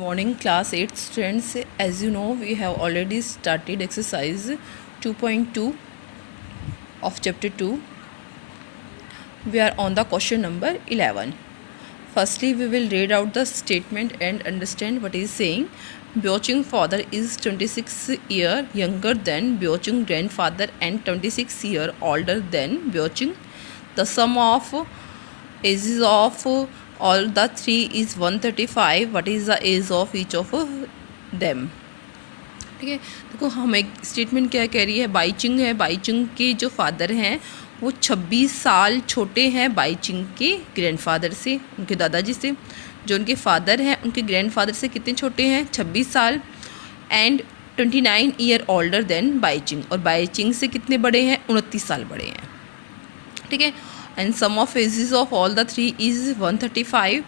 Morning class 8 students. As you know, we have already started exercise 2.2 of chapter 2. We are on the question number 11. Firstly, we will read out the statement and understand what it is saying. Byochung father is 26 years younger than Byochung grandfather and 26 years older than Byochung. The sum of ages of all the three is 135. What is the age of each of them? ठीक है, देखो हम एक statement क्या कह रही है, बाईचिंग है, बाईचिंग के जो फादर हैं वो 26 साल छोटे हैं बाईचिंग के ग्रैंडफादर से, उनके दादाजी से। जो उनके फादर हैं उनके ग्रैंडफादर से कितने छोटे हैं, 26 साल। एंड 29 ईयर ओल्डर देन बाईचिंग, और बाईचिंग से कितने बड़े हैं, 29 साल बड़े हैं। ठीक है, and sum of ages of all the three is 135,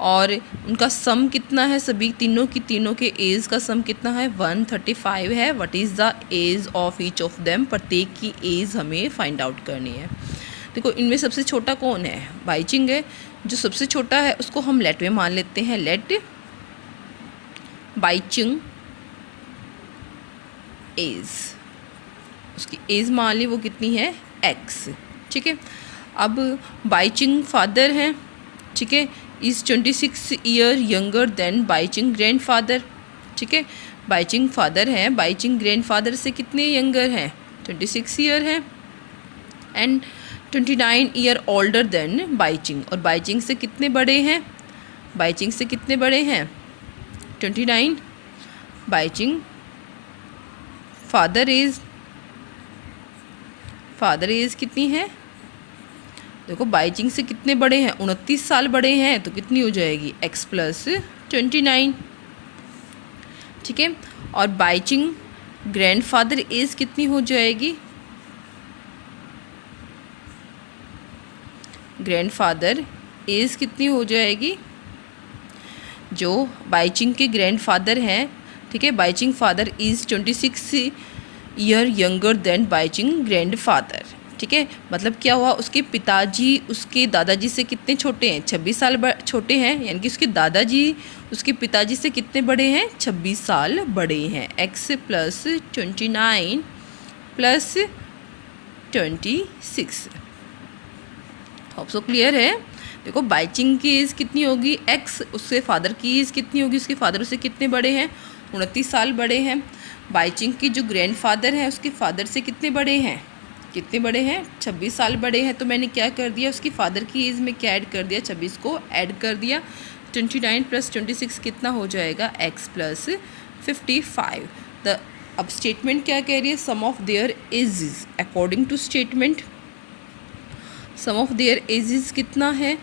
और उनका सम कितना है, सभी तीनों के एज का सम कितना है, 135 है। What is the age of each of them, प्रत्येक की एज हमें फाइंड आउट करनी है। देखो इनमें सबसे छोटा कौन है, बाईचिंग है। जो सबसे छोटा है उसको हम लेट में मान लेते हैं, लेट बाईचिंग एज, उसकी एज मान ली वो कितनी है, x। ठीक है, अब बाईचिंग फादर हैं, ठीक है, is 26 year younger than Baiching grandfather. ठीक है, बाईचिंग फादर हैं, बाईचिंग ग्रैंडफादर से कितने यंगर हैं, 26 ईयर हैं। एंड 29 ईयर ओल्डर देन बाईचिंग, और बाईचिंग से कितने बड़े हैं, बाईचिंग से कितने बड़े हैं, 29। बाईचिंग फादर एज कितनी है, देखो बाईचिंग से कितने बड़े हैं, 29 साल बड़े हैं, तो कितनी हो जाएगी, x प्लस 29। ठीक है, और बाईचिंग ग्रैंडफादर एज कितनी हो जाएगी, ग्रैंडफादर एज कितनी हो जाएगी, जो बाईचिंग के ग्रैंडफादर हैं, ठीक है, Baiching father is 26 year younger than Baiching grandfather. ठीक है, मतलब क्या हुआ, उसके पिताजी उसके दादाजी से कितने छोटे हैं, 26 साल छोटे हैं, यानी कि उसके दादाजी उसके पिताजी से कितने बड़े हैं, 26 साल बड़े हैं। x plus 29 plus 26। Hope so clear है। देखो बाईचिंग की एज कितनी होगी, x, उसके फादर की एज कितनी होगी, उसके फादर उससे कितने बड़े हैं, 29 साल बड़े हैं। बाईचिंग की जो ग्रैंडफादर है उसके फादर से कितने बड़े हैं, 26 साल बड़े हैं। तो मैंने क्या कर दिया, उसकी फादर की एज में क्या ऐड कर दिया, 26 को ऐड कर दिया। 29 प्लस 26 कितना हो जाएगा, x प्लस 55। अब स्टेटमेंट क्या कह रही है, sum of their ages, according to statement sum of their ages कितना है,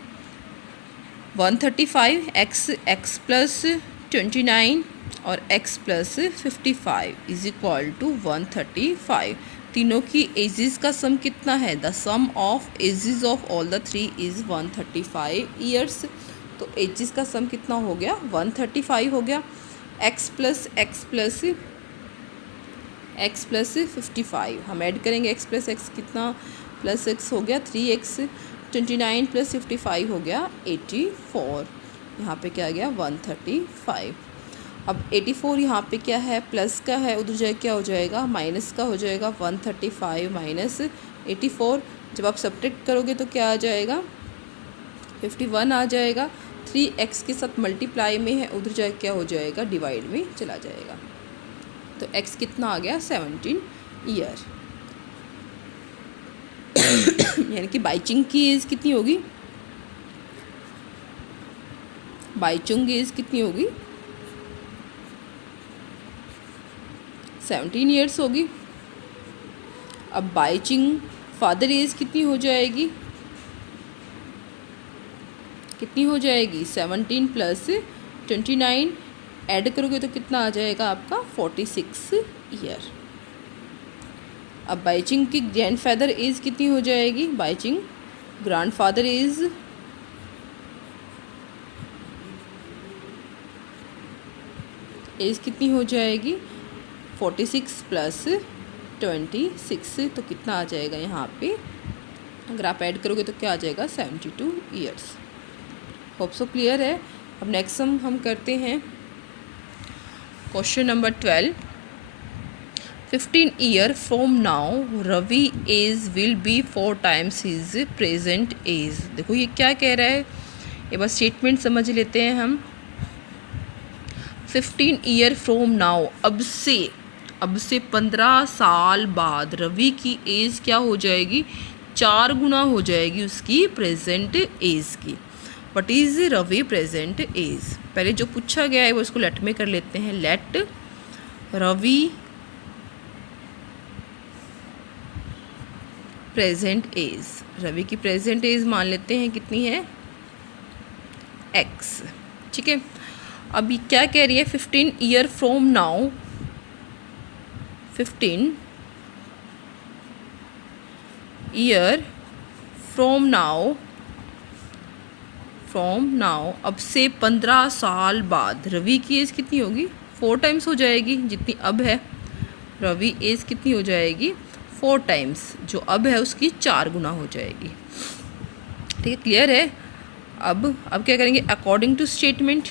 135, x प्लस 29 और x plus 55 is equal to 135। तीनों की एजेस का सम कितना है, the sum of ages of all the three is 135 years. तो एजेस का सम कितना हो गया, 135 हो गया। x प्लस 55 हम ऐड करेंगे, x प्लस x कितना, प्लस x हो गया 3x, 29 प्लस 55 हो गया 84, यहाँ पे क्या आ गया 135। अब 84 यहाँ पे क्या है, प्लस का है, उधर जाए क्या हो जाएगा, माइनस का हो जाएगा, 135 माइनस 84। जब आप सब्ट्रैक्ट करोगे तो क्या आ जाएगा, 51 आ जाएगा। 3x के साथ मल्टीप्लाई में है, उधर जाए क्या हो जाएगा, डिवाइड में चला जाएगा। तो x कितना आ गया, 17 ईयर। यानी कि बाईचिंग की एज कितनी होगी, बाईचिंग एज कितनी होगी, 17 ईयर्स होगी। अब बाईचिंग फादर एज कितनी हो जाएगी, कितनी हो जाएगी, 17 प्लस 29 ऐड करोगे तो कितना आ जाएगा आपका, 46 ईयर। अब बाईचिंग की ग्रैंडफादर एज कितनी हो जाएगी, बाईचिंग ग्रैंडफादर एज कितनी हो जाएगी, 46 प्लस 26, तो कितना आ जाएगा यहाँ पे, अगर आप ऐड करोगे तो क्या आ जाएगा, 72 ईयर्स। होप सो क्लियर है। अब नेक्स्ट हम करते हैं question number 12, 15 year from now Ravi age will be 4 times his present age. देखो ये क्या कह रहा है, ये बस स्टेटमेंट समझ लेते हैं हम। 15 ईयर फ्रॉम नाउ, अब से 15 साल बाद रवि की एज क्या हो जाएगी, 4 गुना हो जाएगी उसकी प्रेजेंट एज की। What is Ravi present age, पहले जो पूछा गया है वो इसको लेट में कर लेते हैं। Let Ravi present age, Ravi की प्रेजेंट एज मान लेते हैं कितनी है, x। ठीक है, अब ये क्या कह रही है, 15 year from now, 15 year from now, अब से 15 साल बाद रवि की एज कितनी होगी, 4 टाइम्स हो जाएगी जितनी अब है। रवि एज कितनी हो जाएगी, 4 टाइम्स, जो अब है उसकी 4 गुना हो जाएगी। ठीक है, क्लियर है। अब क्या करेंगे, according to statement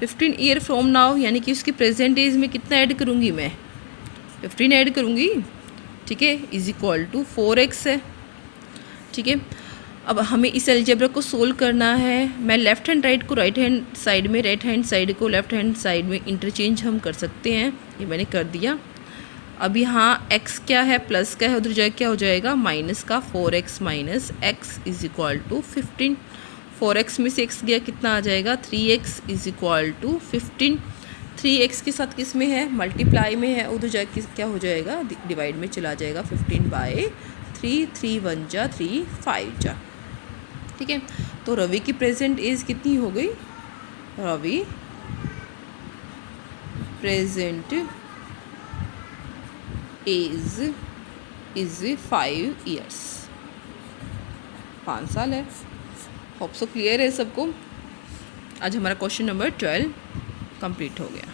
15 year from now यानी कि उसकी प्रेजेंट एज में कितना ऐड करूँगी मैं, 15 ऐड करूँगी। ठीक है, इज इक्वल टू 4x है। ठीक है, अब हमें इस अलजेब्रा को सोल्व करना है। मैं लेफ़्ट हैंड राइट को राइट हैंड साइड में, राइट हैंड साइड को लेफ़्ट हैंड साइड में इंटरचेंज हम कर सकते हैं, ये मैंने कर दिया। अब यहाँ x क्या है, प्लस का है, उधर जाए क्या हो जाएगा, माइनस का, 4x minus x is equal to 15। 4x में से x गया, कितना आ जाएगा, 3x is equal to 15। 3x के साथ किस में है, मल्टीप्लाई में है, उधर जाके क्या हो जाएगा, डिवाइड में चला जाएगा, 15/3, 3 1 जा 3 5 जा। ठीक है, तो रवि की प्रेजेंट एज कितनी हो गई, Ravi present age is 5 years, 5 साल है। होप सो क्लियर है सबको। आज हमारा क्वेश्चन नंबर 12 कंप्लीट हो गया।